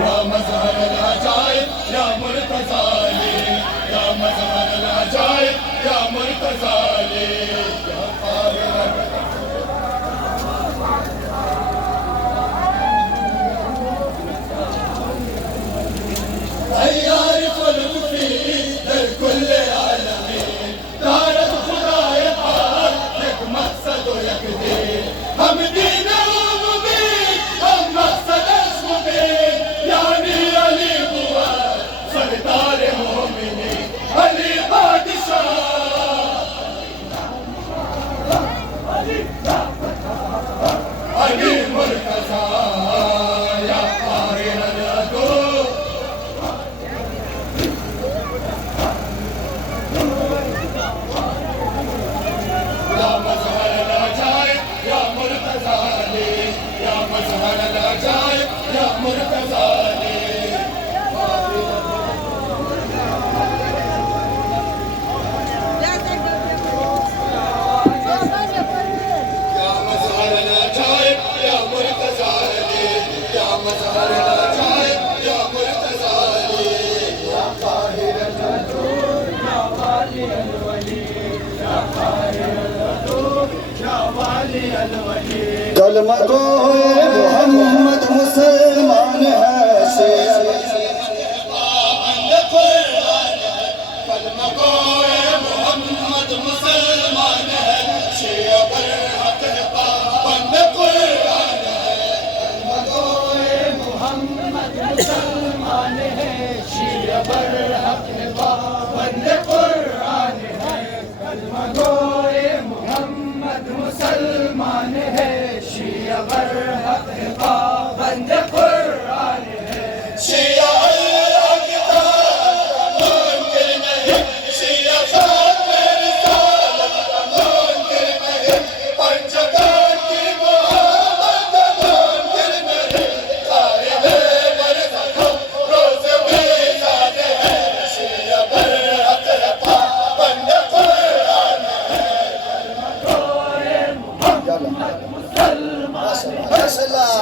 या मज़हर अल-अजाइब या मुर्तज़ा अली, या मज़हर अल-अजाइब या मुर्तज़ा अली, या क़ाहिर अय्यारिफ़ुल मुफ़ीद दर कुल्ल आलमीन, दारत खुदाए पाक एक मक़सद व एक दीन, हम दीन मुबीन हम मक़सद मुबीन, यानी अली हुआ सरदार मोमिनीन, अली बादशाह अली मुर्तज़ा या क़ाहिर अल-अदू, या मज़हर अल-अजाइब या मुर्तज़ा अली, या मज़हर अल-अजाइब या मुर्तज़ा अली, या मज़हर अल-अजाइब या मुर्तज़ा अली, या मज़हर अल-अजाइब या मुर्तज़ा अली, या क़ाहिर अल-अदू, या वाली अल-वली, या क़ाहिर अल-अदू, या वाली अल-वली। कलमा गोए मोहम्मद मुसलमान है शेर, पाबंद कुरान है, कलमा गोए मोहम्मद मुसलमान है, शिया पर हक है, पाबंद कुरान है, कलमा गोए मोहम्मद मुसलमान है, शिया पर हक है, पाबंद कुरान है, कलमा गोए मोहम्मद मुसलमान है, शिया पर हक है, पाबंद कुरान है, शिया अल्लाह की ताकत मुनकिर नहीं, शिया ख़ात्मे रिसालत का मुनकिर नहीं, पंचगान की मोहब्बत मुनकिर नहीं, कायम बरज़ख रोज़ मीज़ान है, शिया पर हक है, पाबंद कुरान है, कलमा गोए मोहम्मद मुसलमान है, माशाअल्लाह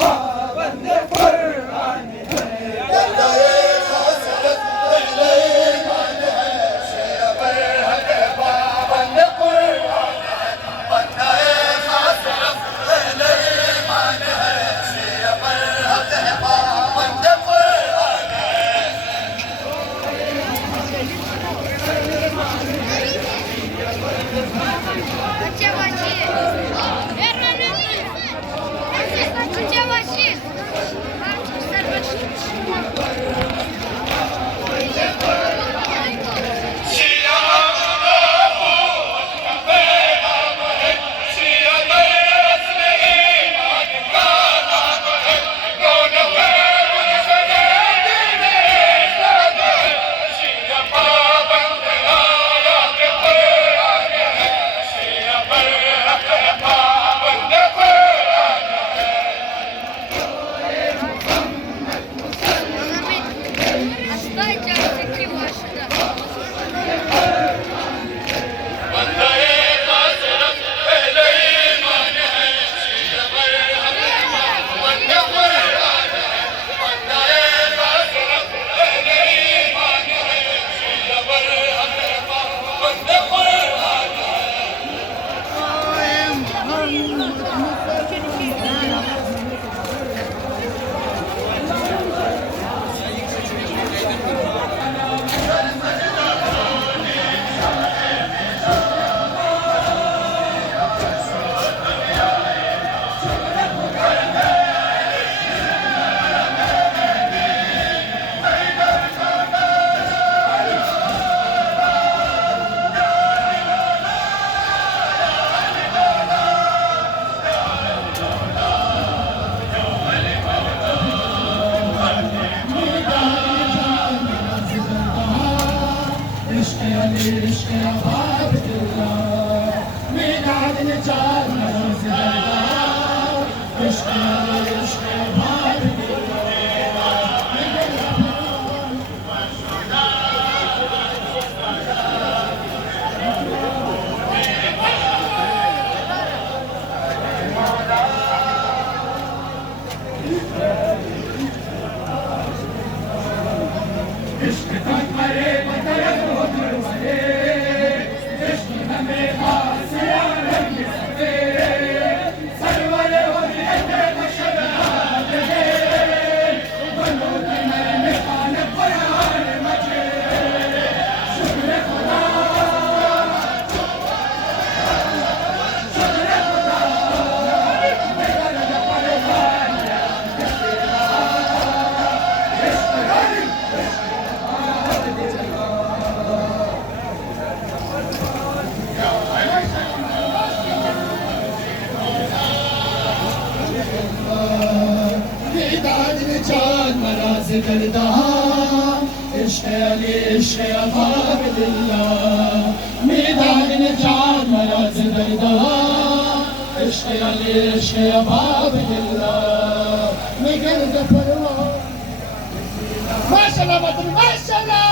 पाबंद कुरान है, बंदाए हज़रत अहले ईमान है, शिया पर हक है, पाबंद कुरान है, बंदाए हज़रत अहले ईमान है, शिया पर हक है, पाबंद कुरान है। शिया अबूबकर का पैगाम है, शिया दरअसल ईमान का नाम है, रौनक मुनशरे दीन इस्लाम है, शिया पाबंद आयात कुरान है, शिया पर हक है, पाबंद कुरान है, बंदाए हज़रत अहले ईमान है, शिया पर हक है, पाबंद कुरान है, बंदाए हज़रत अहले ईमान है, शिया पर हक है, पाबंद कुरान है। मिदाद निचाद मराज करदा इश्क़ अली इश्क़ अबाब दिल्ला मिदाद निचाद मराज करदा इश्क़ अली इश्क़ अबाब दिल्ला मिगर्द परवान माशाअल्लाह मतलब माशाअल्लाह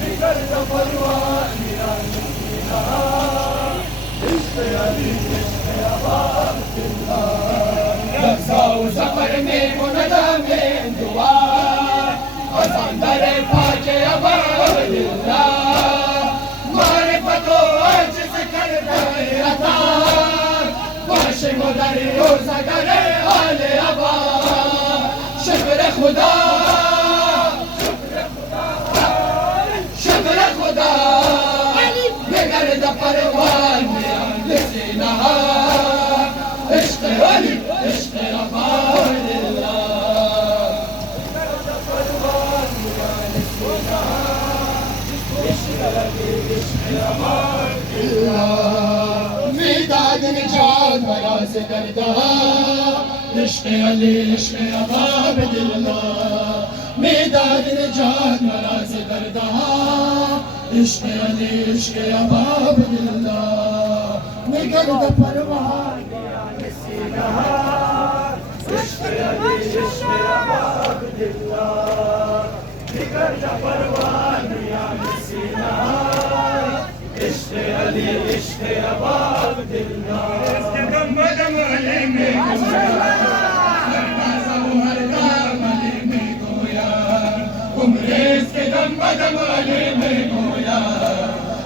मिगर्द परवान सफर में मुनदा में दुआ असंदर पाके अबादिल्ला मारे पतो आज से कर रता बाश मुदरी रोज़ा करे आले अबा शुक्र खुदा शुक्र खुदा बेगर्द परवान लिसिना इश्क़ अली इश्क़ अबादिल्ला मिदाद निजात मराज करदा इश्क़ अली इश्क़ अबादिल्ला मिदाद निजात मराज करदा इश्क़ अली इश्क़ अबादिल्ला मिगर्द परवान इश्क़ अली इश्क़ अबादिल्ला मिगर्द परवान या नसीना इश्क़ अली इश्क़ अबादिल्ला इसके दम दम अली में हर दम अली में गोया उम्रे इसके दम दम अली में गोया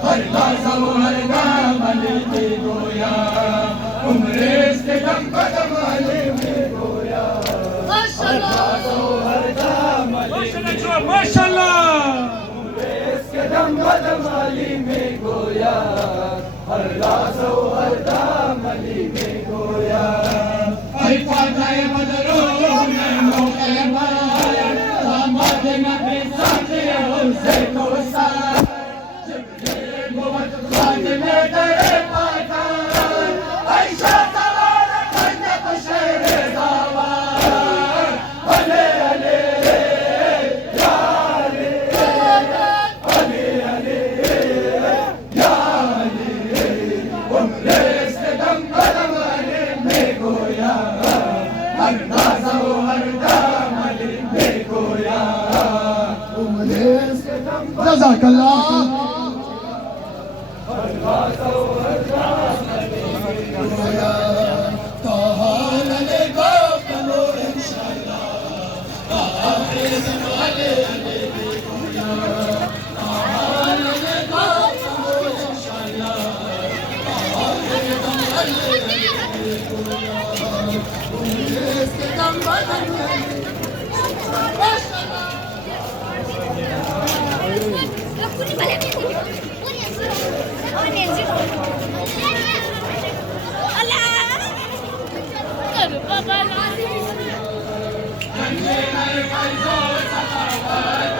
हर दम अली में गोया उम्रे इसके दम अली में गोया माशाअल्लाह इसके दम अली में गोया हर राज़ो हर दाम अली में गोया ऐ फादाए बदरो में मोके माया दामाद नबी साथे से कोसा जिब्रील मोहम्मद खातिमे दरे पाता ऐशा सवार खंजक शेरे दावार अले अले या अले अले अले या अले उम्रे से दम अली में गोया हर नाज़ो हर दाम अली में गोया उम्रे से दम जज़ाकल्लाह हर नाज़ो हर दाम अली में गोया ताहाल अले गोलो इंशाअल्लाह आखिर ज़माने अली में गोया ताहाल अले गोलो इंशाअल्लाह आखिर ज़माने अली में गोया उम्रे से दम Allah.